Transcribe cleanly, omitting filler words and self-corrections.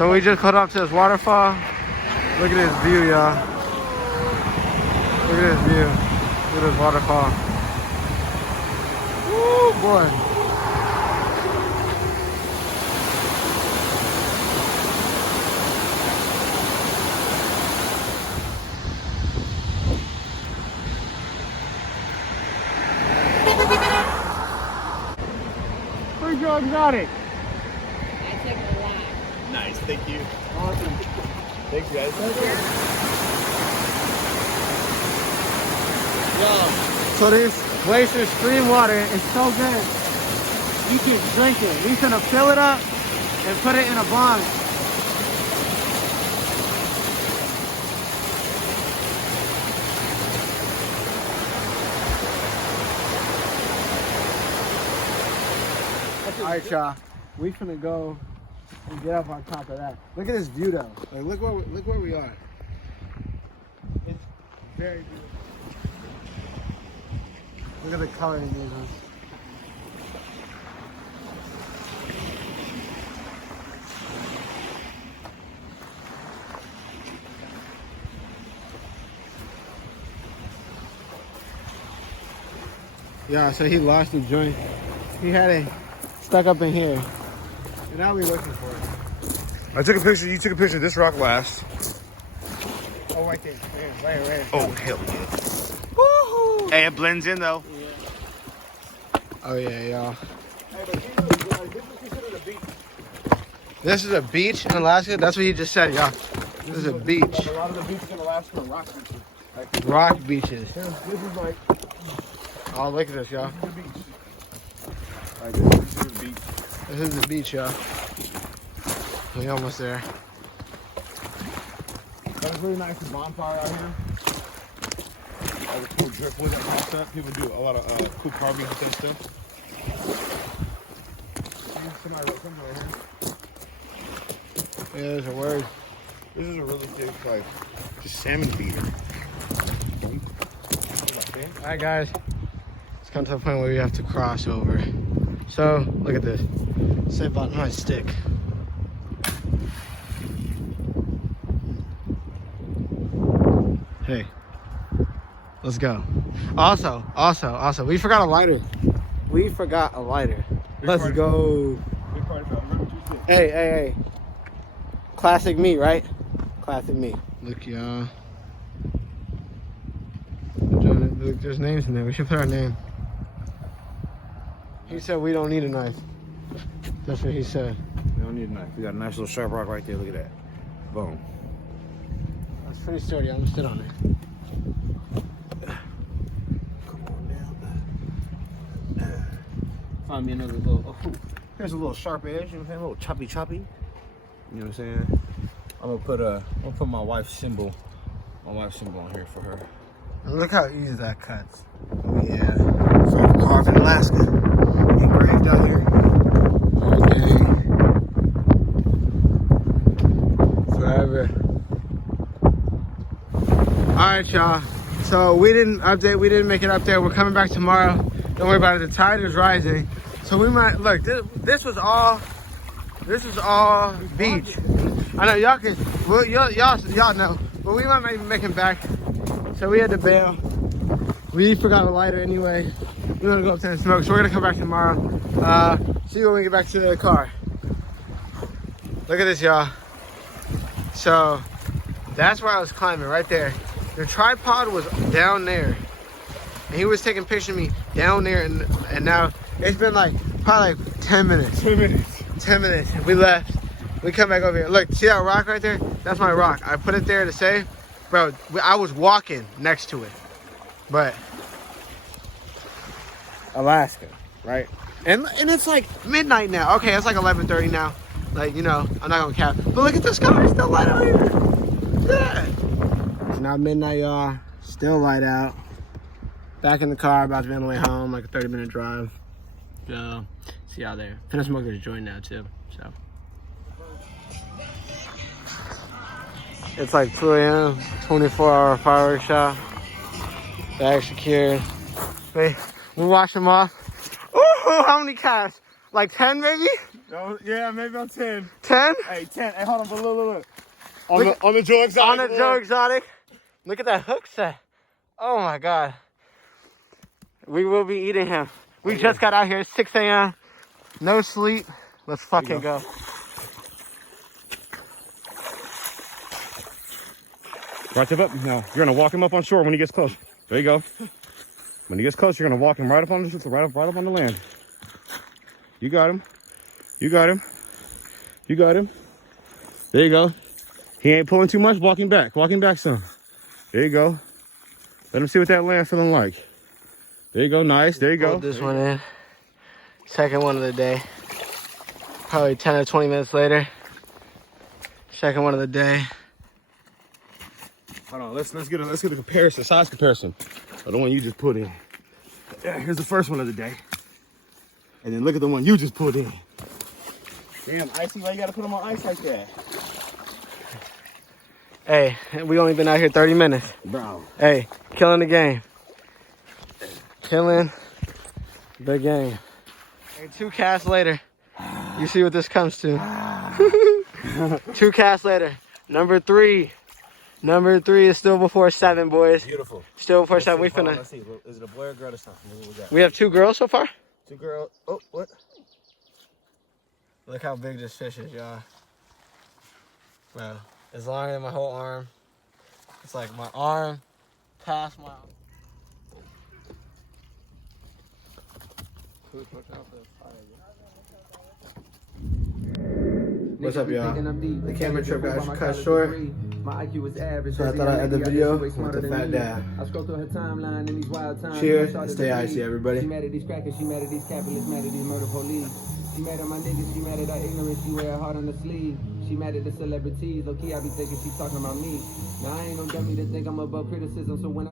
So we just cut up to this waterfall. Look at this view, y'all. Look at this view. Look at this waterfall. Woo, boy. Pretty good, exotic. Nice, thank you. Awesome. Thanks, guys. Yo, so this glacier stream water is so good. You can drink it. We're gonna fill it up and put it in a bong. All right, y'all. We finna go and get up on top of that. Look at this view, though. Like, look where we are. It's very beautiful. Look at the color in these ones. Yeah, so he lost the joint. He had it stuck up in here. And now we're looking for it. I took a picture. You took a picture of this rock last. Oh, right there. Right. Oh, hell yeah. Woohoo! Hey, it blends in, though. Yeah. Oh, yeah, y'all. Hey, but this is considered a beach. This is a beach in Alaska? That's what he just said, y'all. This is a beach. Like a lot of the beaches in Alaska are rock beaches. Like, Rock beaches. this is like... Oh, look at this, y'all. This is the beach. Like, this is the beach. This is the beach, y'all. We almost there. That was really nice bonfire out here. All the cool driftwood that pops up. People do a lot of cool carving and stuff. Somebody wrote something right here. Yeah, there's a word. This is a really big, like, just salmon beater. All right, guys. It's come to the point where we have to cross over. So, look at this. Say about my stick. Hey, let's go. Also, we forgot a lighter. Let's go. Hey. Classic me, right? Classic me. Look, y'all. Look, there's names in there. We should put our name. He said we don't need a knife. That's what he said. We don't need a knife. We got a nice little sharp rock right there. Look at that. Boom. That's pretty sturdy. I'm gonna sit on it. Come on down. Find me another little. Oh, here's a little sharp edge. You know what I'm saying? A little choppy. You know what I'm saying? I'm gonna put my wife's symbol. My wife's symbol on here for her. And look how easy that cuts. Oh yeah. So carved in Alaska. Engraved out here. Okay. Forever. Alright, y'all. So we didn't make it up there. We're coming back tomorrow. Don't worry about it. The tide is rising. So we might look, this is all beach. I know y'all can y'all know, but we might be making back. So we had to bail. We forgot a lighter anyway. We want to go up there and smoke, so we're gonna come back tomorrow. See you when we get back to the car. Look at this, y'all. So that's where I was climbing, right there. The tripod was down there, and he was taking pictures of me down there, and now it's been like probably like 10 minutes. 10 minutes. We left. We come back over here. Look, see that rock right there? That's my rock. I put it there to save. Bro, I was walking next to it. But Alaska, right? And it's like midnight now. Okay, it's like 11:30 now. Like, you know, I'm not gonna cap. But look at the sky, it's still light out here. Yeah. It's now midnight, y'all. Still light out. Back in the car, about to be on the way home, like a 30-minute drive. So, see y'all there. Finna smoke this joint now too. So it's like 2 a.m. 24-hour fireworks shop. Bag secured. Wait, we wash them off. Ooh, how many casts? Like 10 maybe? No, yeah, maybe on 10. 10? Hey, 10. Hey, hold on, but look. On the Joe Exotic. On the Joe Exotic. Look at that hook set. Oh my God. We will be eating him. We just got out here, 6 a.m. No sleep. Let's fucking go. Right tip up. Now you're gonna walk him up on shore when he gets close. There you go. When he gets close, you're gonna walk him right up on the right up on the land. You got him. You got him. You got him. There you go. He ain't pulling too much. Walking back. Walking back some. There you go. Let him see what that land's feeling like. There you go. Nice. There you go. Pulled this one in. Second one of the day. Probably 10 or 20 minutes later. Second one of the day. Hold on. Let's get a comparison. Size comparison of the one you just put in. Yeah, here's the first one of the day. And then look at the one you just put in. Damn, Iceyy, why you gotta put them on ice like that? Hey, we only been out here 30 minutes. Bro. Hey, killing the game. Killing the game. Hey, 2 casts later. You see what this comes to. 2 casts later. Number 3. Number 3 is still before 7, boys. Beautiful. Still before 7. We finna. Let's see. Is it a boy or girl or something? What we got? We have 2 girls so far? 2 girls. Oh, what? Look how big this fish is, y'all. Bro, it's longer than my whole arm. It's like my arm past my... What's up, y'all? The camera trip got cut short, so I thought I'd end the video with the fat dad. Cheers and stay icy, everybody. She mad at these crackers, she mad at these capitalists, mad at these murder police. She mad at my niggas, she mad at our ignorance, she wear her heart on the sleeve. She mad at the celebrities, okay, I be thinking she talking about me. Now I ain't no dummy to think I'm above criticism, so when I